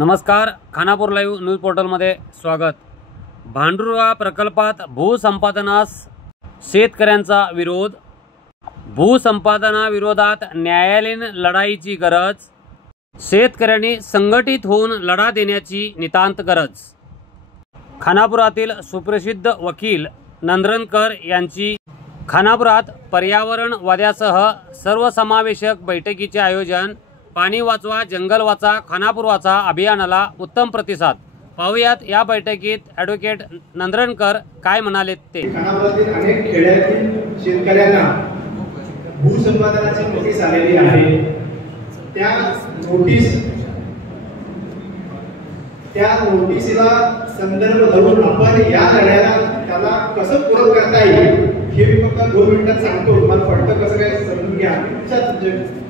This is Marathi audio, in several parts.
नमस्कार, खानापूर लाईव्ह न्यूज पोर्टलमध्ये स्वागत। भांडुर्गा प्रकल्पात भूसंपादनास शेतकऱ्यांचा विरोध। भूसंपादनाविरोधात न्यायालयीन लढाईची गरज। शेतकऱ्यांनी संघटित होऊन लढा देण्याची नितांत गरज। खानापुरातील सुप्रसिद्ध वकील नंदनकर यांची खानापुरात पर्यावरणवाद्यासह सर्वसमावेशक बैठकीचे आयोजन। पाणी वाचवा जंगल वाचा खानापूर वाचा अभियानाला उत्तम प्रतिसाद। पाहुयात या बैठकीत ॲडव्होकेट नंदनकर काय म्हणाले ते। खानापुरातील अनेक खेड्यातील शेतकऱ्यांना भूसंपादनाची नोटीस आलेली आहे। त्या नोटीसीला संदर्भ धरून आपण या लढ्याला त्याला कसं पूरक करता येईल हे मी फक्त 2 मिनिटात सांगतो। मला वाटतं कसं काय समजून घ्या,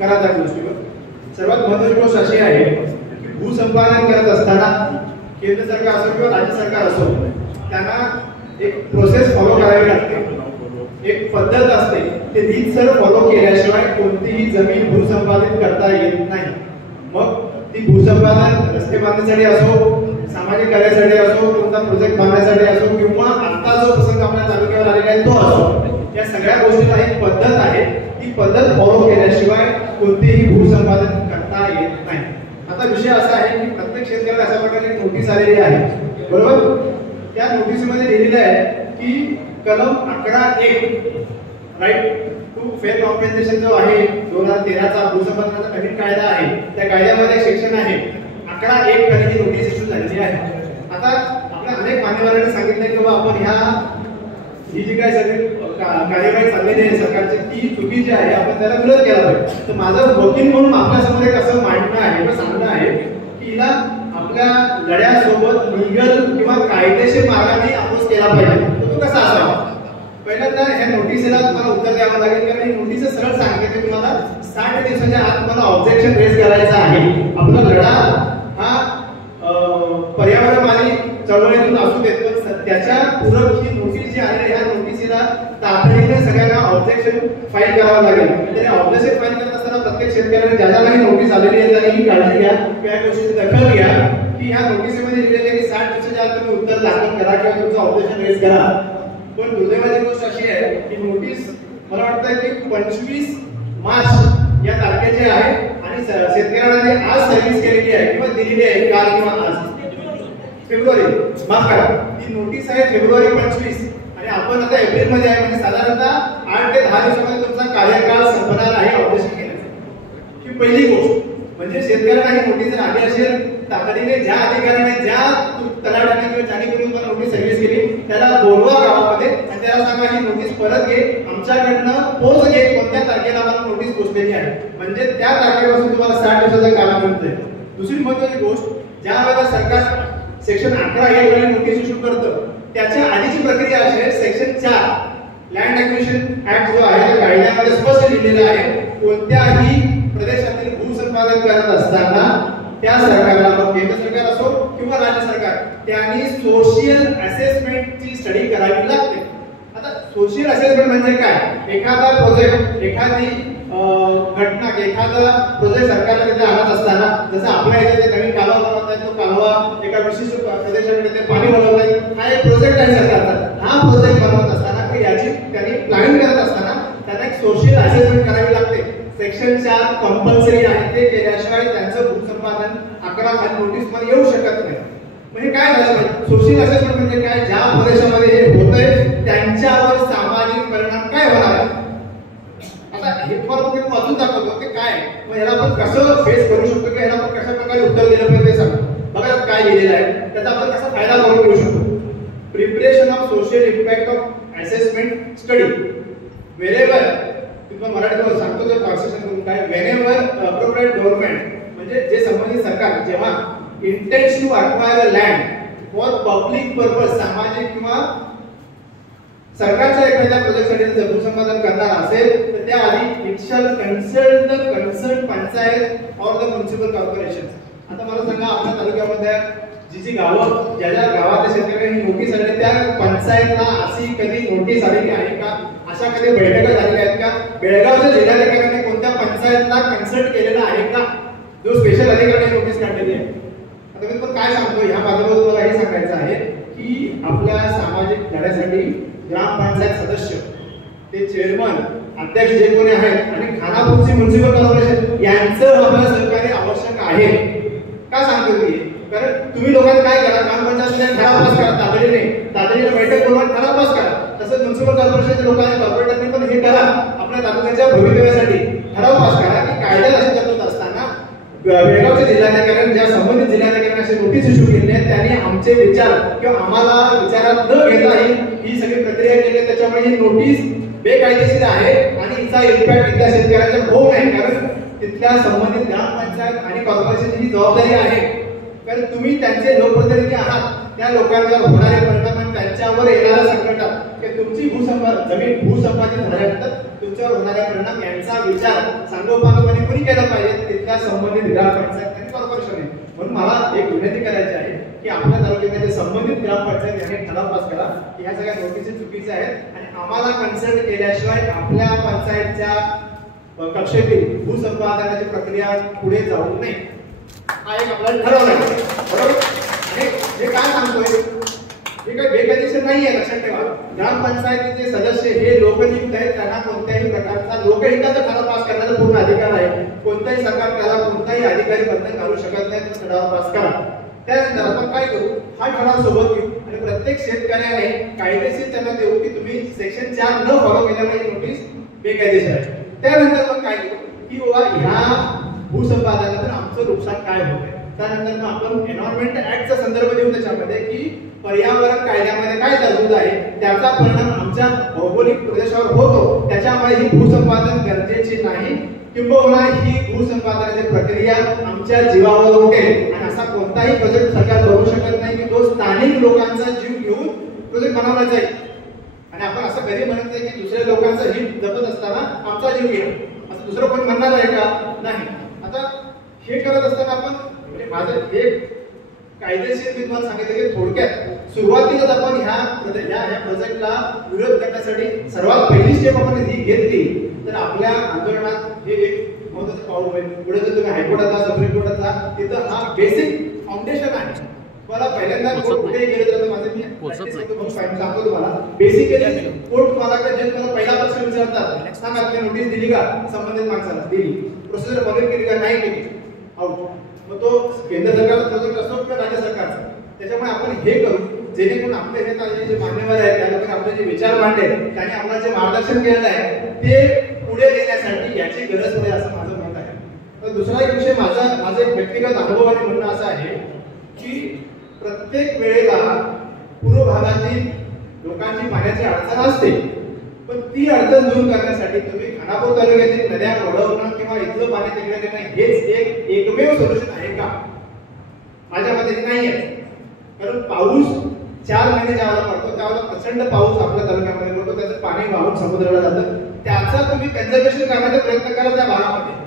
करा त्या गोष्टीवर। सर्वात महत्त्वाची गोष्ट अशी आहे की भूसंपादन करत असताना केंद्र सरकार असो किंवा राज्य सरकार असो त्यांना एक प्रोसेस फॉलो करावी लागते, एक पद्धत असते। ते रीतसर फॉलो केल्याशिवाय कोणतीही जमीन भूसंपादित करता येत नाही। मग ती भूसंपादन रस्ते बांधण्यासाठी असो, सामाजिक कार्यासाठी असो, कोणता प्रोजेक्ट बांधण्यासाठी असो किंवा आता जो प्रसंग आपल्या तालुक्यावर आलेला आहे तो असो, या सगळ्या गोष्टीला एक पद्धत आहे। ती पद्धत फॉलो केल्याशिवाय कोणतीही भूसंपादन करता येत नाही। आता विषय असा आहे की प्रत्येक शेतकऱ्याला अशा प्रकारे नोटीस आलेली आहे, बरोबर। त्या नोटीसमध्ये लिहिलेलं आहे की कलम 11(1) राईट टू फेअर कॉम्पेन्सेशन जो आहे 2013चा भूसंपादनाचा नवीन कायदा आहे, त्या कायद्यामध्ये सेक्शन आहे 11(1) खाली ही नोटीस इश्यू झालेली आहे। आता आपल्या अनेक मान्यवरांनी सांगितले की बाबा आपण ही जी काय सगळी कार्यवाही चाललेली आहे सरकारची ती चुकीची आहे, आपण त्याला विरोध केला पाहिजे। तर माझं वकील म्हणून आपल्यासमोर एक असं मांडणं आहे किंवा सांगणं आहे की हिला आपल्या लढ्यासोबत लीगल किंवा कायदेशीर मार्गाने अप्रोच केला पाहिजे। तर तो कसा असावा? पहिल्यांदा ह्या नोटीसला तुम्हाला उत्तर द्यावं लागेल, कारण ही नोटीस सरळ सांगते की तुम्हाला 60 दिवसाच्या आत तुम्हाला ऑब्जेक्शन रेज करायचं आहे। आपला लढा हा पर्यावरणवादी चळवळीतून असू देत, पण त्याच्या पूरक ही नोटीस जी आहे या नोटीसीला तातडीने सगळ्यांना ऑब्जेक्शन फाईल करावं लागेल। म्हणजे ऑब्जेक्शन फाईल करत असताना प्रत्येक शेतकऱ्याने ज्याला काही नोटीस आलेली आहे त्यांनी ही काळजी घ्या किंवा या गोष्टीची दखल घ्या की ह्या नोटीसमध्ये लिहिलेले आहे की 60 दिवसाच्या आत तुम्ही उत्तर दाखल करा किंवा तुमचं ऑब्जेक्शन रेज करा। पण दुर्दैवाची गोष्ट अशी आहे की नोटीस मला वाटतं की 25 मार्च या तारखेची आहे आणि शेतकऱ्यांना आज सर्व्हिस केलेली आहे किंवा दिलेली आहे काल किंवा आज फेब्रुवारी, माफ करा ती नोटीस आहे फेब्रुवारी 25 आणि आपण आता एप्रिल मध्ये आहे, म्हणजे साधारणतः 8 ते 10 दिवसामध्ये तुमचा कार्यकाळ संपणार आहे ऑब्जेक्शन केल्याचा। ही पहिली गोष्ट म्हणजे शेतकऱ्यांना ही नोटीस जर आली असेल तातडीने ज्या अधिकाऱ्याने ज्या तलाठ्याने किंवा ज्याने करून तुम्हाला नोटीस सर्व्हिस केली त्याला बोलवा गावामध्ये आणि त्याला सांगा ही नोटीस परत घे, आमच्याकडनं पोच घे कोणत्या तारखेला मला नोटीस पोचलेली आहे, म्हणजे त्या तारखेपासून तुम्हाला 60 दिवसाचा कालावधी मिळतोय। दुसरी महत्त्वाची गोष्ट, ज्या वेळेला सरकार सेक्शन 11(1) मध्ये नोटीस इश्यू करतं त्याच्या आधीची प्रक्रिया अशी आहे। सेक्शन 4 लँड ॲक्विजिशन ऍक्ट जो आहे त्या कायद्यामध्ये स्पष्ट लिहिलेलं आहे कोणत्याही प्रदेशातील भूसंपादन करत असताना त्या सरकारला मग केंद्र सरकार असो किंवा राज्य सरकार त्यांनी सोशल असेसमेंटची स्टडी करावी लागते। आता सोशल असेसमेंट म्हणजे काय? एखादा प्रोजेक्ट, एखादी घटना, एखादा प्रोजेक्ट सरकारला तिथे आणत असताना जसं आपल्या इथे नवीन कालवा बनवत आहे तो कालवा एका विशिष्ट प्रदेशाकडे ते पाणी बनवत आहे, हा एक प्रोजेक्ट आहे सरकारचा। हा प्रोजेक्ट बनवत असताना याची त्यांनी प्लॅनिंग करत असताना त्यांना एक सोशल असेसमेंट करावी लागते। सेक्शन 4 कंपल्सरी आहे, ते केल्याशिवाय त्यांचं भूसंपादन 11 खाली नोटीस मध्ये येऊ शकत नाही। म्हणजे काय झालं पाहिजे? सोशल असेसमेंट म्हणजे काय? ज्या प्रदेशामध्ये हे होतंय त्यांच्यावर सामाजिक परिणाम काय होणार आहे? आता हे तुम्हाला मी वाचून दाखवतो की काय, मग याला आपण कसं फेस करू शकतो की याला आपण कशा प्रकारे उत्तर दिलं पाहिजे ते सांगा। बघा काय लिहिलेलं आहे, त्याचा आपण कसा फायदा करून घेऊ शकतो। Preparation of social impact of assessment study wherever, तुम्हाला मराठीमध्ये सांगतो ते ट्रान्सलेशन करून काय, व्हेनेवर अप्रोप्रिएट गव्हर्नमेंट म्हणजे जे संबंधित सरकार जेव्हा intends to acquire a land for public purpose, सामाजिक किंवा सरकारच्या एखाद्या प्रोजेक्टसाठी जर भूसंपादन करणार असेल तर त्याआधी it shall consult the concern panchayat or the municipal corporation. आता मला सांगा आपल्या तालुक्यामध्ये जी गावं ज्या गावातल्या शेतकऱ्यांनी नोटीस आली त्या पंचायतला अशी कधी नोटीस आलेली आहे का? अशा कधी बैठका झालेल्या आहेत का? बेळगावच्या जिल्हाधिकाऱ्यांनी कोणत्या पंचायतला कन्सल्ट केलेला आहे का जो स्पेशल अधिकारी नोटीस काढलेली आहे? आता मी पण काय सांगतो ह्या माध्यमातून मला हे सांगायचं आहे की आपल्या सामाजिक लढ्यासाठी ग्रामपंचायत सदस्य, ते चेअरमन, अध्यक्ष जे कोणी आहेत आणि खानापूरची म्युन्सिपल कॉर्पोरेशन यांचं आपल्याला सहकार्य आवश्यक आहे. का सांगतो मी? कारण तुम्ही लोकांनी काय करा, ग्रामपंचायत ठराव पास करा, तातडीने बैठक बोलवून ठराव पास करा. तसंच म्युन्सिपल कॉर्पोरेशनच्या लोकांनी, कॉर्पोरेटरने पण हे करा, आपल्या तालुक्याच्या भवितव्यासाठी ठराव पास करा की कायद्यात अशी तरतूद असताना बेळगावच्या जिल्हाधिकाऱ्यांनी, ज्या संबंधित जिल्हाधिकाऱ्यांनी असे नोटीस इश्यू केले आहेत, त्यांनी आमचे विचार किंवा आम्हाला विचारात न घेता ही सगळी प्रक्रिया केली आहे. त्याच्यामुळे ही नोटीस बेकायदेशीर आहे आणि हिचा इम्पॅक्ट इथल्या शेतकऱ्यांच्या होऊ नये. कारण तिथल्या संबंधित ग्रामपंचायत आणि कॉर्पोरेशनची ही जबाबदारी आहे. कारण तुम्ही त्यांचे लोकप्रतिनिधी आहात, त्या लोकांवर होणारे परिणाम आणि त्यांच्यावर येणाऱ्या संकटात की तुमची जमीन भूसंपादित झाल्यानंतर तुमच्यावर होणारे परिणाम यांचा विचार सांगोपांगपणे कोणी केला पाहिजे? तिथल्या संबंधित ग्रामपंचायत आणि कॉर्पोरेशन. म्हणून मला एक विनंती करायची आहे की आपल्या तालुक्याच्या संबंधित ग्रामपंचायत यांनी ठराव पास करा की ह्या सगळ्या नोटीसी चुकीच्या आहेत आणि आम्हाला कन्सल्ट केल्याशिवाय आपल्या पंचायतच्या कक्षेतील भूसंपादनाची प्रक्रिया पुढे जाऊ नये. हा एक आपल्याला ठरवलं आहे, बरोबर? हे काय सांगतोय? हे काही बेकायदेशीर नाही आहे, लक्षात ठेवा. ग्रामपंचायतीचे सदस्य हे लोकनियुक्त आहेत, त्यांना कोणत्याही प्रकारचा लोकहिताचा ठराव पास करण्याचा पूर्ण अधिकार आहे. कोणताही सरकार त्याला कोणताही अधिकारी बंधन घालू शकत नाही. तो ठराव पास करा. त्यानंतर आपण काय करू, हा ठराव सोबत घेऊ आणि प्रत्येक शेतकऱ्याने कायदेशीर त्यांना देऊ की तुम्ही सेक्शन 4 न फॉलो केल्यामुळे नोटीस बेकायदेशीर आहे. त्यानंतर आपण काय करू की बाबा ह्या भूसंपादनातून आमचं नुकसान काय होत आहे. त्यानंतर आपण एन्व्हायरमेंट ऍक्टचा संदर्भ देऊ त्याच्यामध्ये की पर्यावरण कायद्यामध्ये काय तरतूद आहे, त्याचा परिणाम आमच्या भौगोलिक प्रदेशावर होतो, त्याच्यामुळे ही भूसंपादन गरजेची नाही, किंबहुना ही भूसंपादनाची प्रक्रिया आमच्या जीवावर उठेल आणि असा कोणताही प्रोजेक्ट सरकार करू शकत नाही की तो स्थानिक लोकांचा जीव घेऊन प्रोजेक्ट बनवला जाईल. आणि आपण असं कधी म्हणत नाही की दुसऱ्या लोकांचं हित जपत असताना आमचा जीव घ्या, असं दुसरं कोणी म्हणणार आहे का? नाही. आता हे करत असताना आपण म्हणजे माझं एक कायदेशीर मी तुम्हाला सांगितलं की थोडक्यात सुरुवातीलाच आपण ह्या प्रोजेक्टला विरोध करण्यासाठी सर्वात पहिली स्टेप आपण ही घेतली तर आपल्या आंदोलनात हे एक महत्त्वाचं पाऊल होईल. पुढे जर तुम्ही हायकोर्टाचा, सुप्रीम कोर्टाचा, तिथं हा बेसिक फाउंडेशन आहे. मला पहिल्यांदा कोर्ट कुठे गेले तर माझे मी सांगतो तुम्हाला बेसिकली कोर्ट तुम्हाला जे तुम्हाला पहिला प्रश्न विचारतात, सांगा तुम्ही नोटीस दिली का संबंधित माणसाला? दिली. प्रोसिजर फॉलो केली का? नाही केली. आउट. मग तो केंद्र सरकारचा प्रोजेक्ट असतो किंवा राज्य सरकारचा. त्याच्यामुळे आपण हे करू जेणेकरून आपले हे जे मान्यवर आहेत त्या लोकांनी आपले जे विचार मांडले, त्यांनी आपल्याला जे मार्गदर्शन केलेलं आहे ते पुढे नेण्यासाठी याची गरज पडेल असं माझं मत आहे. तर दुसरा एक विषय माझा एक व्यक्तिगत अनुभव आणि म्हणणं असं आहे की प्रत्येक वेळेला पूर्व भागातील लोकांची पाण्याची अडचण असते, पण ती अडचण दूर करण्यासाठी तुम्ही खानापूर तालुक्यातील नद्या ओढवणं किंवा इथलं पाणी तिकडे देणं हेच एकमेव सोल्युशन आहे का? माझ्या मते नाही आहे. कारण पाऊस 4 महिने ज्यावेळेला पडतो त्यावेळेला प्रचंड पाऊस आपल्या तालुक्यामध्ये पडतो, त्याचं पाणी वाहून समुद्राला जातं. त्याचा तुम्ही कंझर्वेशन करण्याचा प्रयत्न करा त्या भागामध्ये.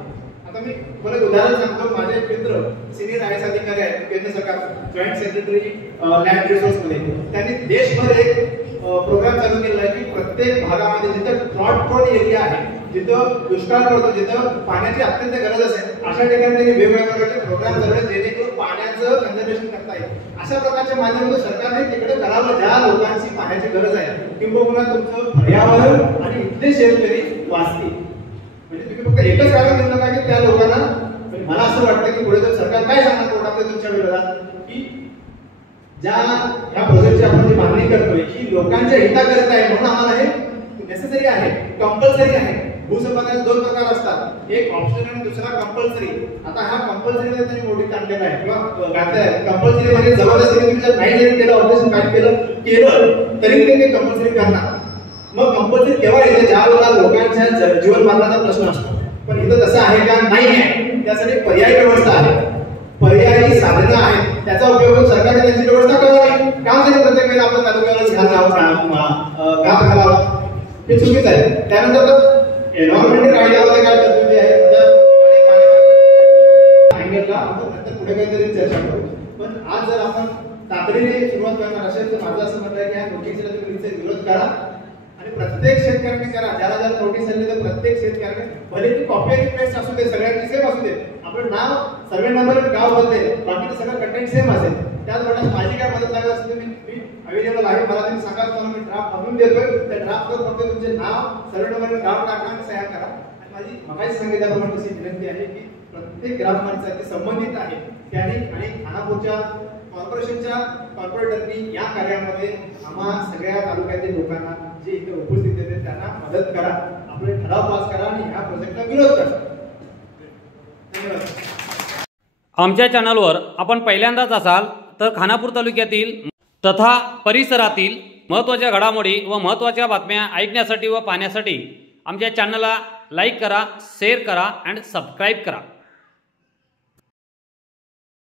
आता मी मला उदाहरण सांगतो. माझे मित्र सिनियर आयएस अधिकारी आहेत केंद्र सरकार, जॉईंट सेक्रेटरी लँड रिसोर्स मध्ये. त्यांनी देशभर एक प्रोग्राम चालू केला आहे की प्रत्येक भागामध्ये जिथं ड्रॉट प्रोन एरिया आहे, जिथं दुष्काळ पडतो, जिथं पाण्याची अत्यंत गरज असेल अशा ठिकाणी त्यांनी वेगवेगळ्या प्रकारचे प्रोग्राम चालू आहेत जेणेकरून पाण्याचं कंझर्वेशन करता येईल. अशा प्रकारच्या माध्यमातून सरकारने तिकडे करावं ज्या लोकांची पाण्याची गरज आहे, किंबहुना तुमचं पर्यावरण आणि इथले शेतकरी वाचतील. म्हणजे तुम्ही फक्त एकच कारण देऊ नका की त्या लोकांना. मला असं वाटतं की पुढे जर सरकार काय सांगणार कोर्टामध्ये तुमच्या विरोधात की ज्या ह्या प्रोजेक्टची आपण जी मागणी करतोय ही लोकांच्या हिताकरिता आहे म्हणून आम्हाला हे नेसेसरी आहे, कंपल्सरी आहे. भूसंपादनाचे 2 प्रकार असतात, एक ऑप्शनल आणि दुसरा कंपल्सरी. आता हा कंपल्सरी त्यांनी नोटीस आणलेला आहे किंवा घातलेला आहे. कंपल्सरी म्हणजे जबरदस्तीने तुम्ही जर नाही जरी केलं, ऑपरेशन काय केलं तरी ते कंपल्सरी करणार. मग कंपल्सरी केव्हा येते? ज्या वेळेला लोकांच्या जीवन मरणाचा प्रश्न असतो. पण इथं तसं आहे का? नाही आहे. त्यासाठी पर्यायी व्यवस्था आहे, पर्यायी साधनं आहेत, त्याचा उपयोग सरकारने त्यांची व्यवस्था करावी. का तरी प्रत्येक वेळेला आपल्या तालुक्याला घात घालावा हे चुकीचं आहे. त्यानंतर एन्व्हायरमेंटल कायद्यामध्ये काय तरतुदी आहे आपण नंतर पुढे काहीतरी चर्चा करू. पण आज जर आपण तातडीने सुरुवात करणार असेल तर माझं असं म्हणणं आहे की ह्या नोटीसला तुम्ही विरोध करा आणि प्रत्येक शेतकऱ्याने करा. ज्याला नोटीस आली तर प्रत्येक शेतकऱ्याने भले ती कॉपी आणि पेस्ट असू दे, सगळ्यांची सेम असू दे, आपलं नाव सर्वे नंबर गाव बदलेल, बाकीचं सगळं कंटेंट सेम असेल. त्याच वेळेस माझी काय मदत लागत असेल मी अवेलेबल आहे. मला तुम्ही सांगा, तुम्हाला मी ड्राफ्ट बनवून देतोय. त्या ड्राफ्टवर फक्त तुमचे नाव, सर्वे नंबर ड्राफ्ट टाका आणि सह्या करा. आणि माझी मगाशी सांगितल्याप्रमाणे तशी विनंती आहे की प्रत्येक ग्रामपंचायत संबंधित आहे त्यांनी आणि खानापूरच्या कॉर्पोरेशनच्या कॉर्पोरेटरनी या कार्यामध्ये आम्हा सगळ्या तालुक्यातील लोकांना जे इथे उपस्थित आहेत त्यांना मदत करा, आपले ठराव पास करा आणि ह्या प्रोजेक्टला विरोध करा. धन्यवाद. आमच्या चॅनलवर आपण पहिल्यांदाच असाल तर खानापूर तालुक्यातील तथा परिसरातील महत्त्वाच्या घडामोडी व महत्त्वाच्या बातम्या ऐकण्यासाठी व पाहण्यासाठी आमच्या चॅनलला लाईक करा, शेअर करा आणि सबस्क्राईब करा.